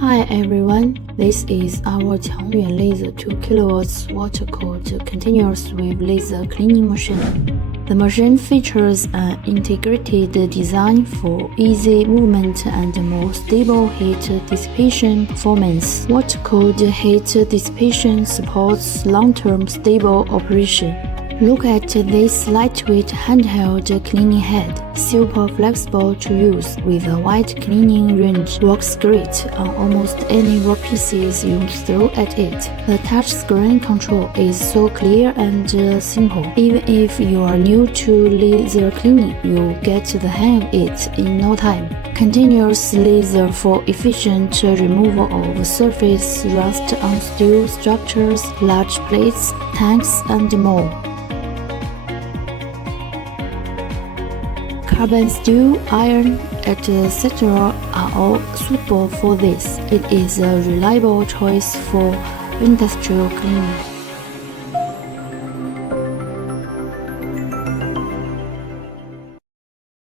Hi everyone, this is our 强源 Laser 2 kW water-cooled continuous wave laser cleaning machine. The machine features an integrated design for easy movement and more stable heat dissipation performance. Water-cooled heat dissipation supports long-term stable operation. Look at this lightweight handheld cleaning head, super flexible to use with a wide cleaning range, works great on almost any raw pieces you throw at it. The touchscreen control is so clear and simple. Even if you are new to laser cleaning, you'll get the hang of it in no time. Continuous laser for efficient removal of surface rust on steel structures, large plates, tanks, and more. Carbon steel, iron, etc. are all suitable for this. It is a reliable choice for industrial cleaning.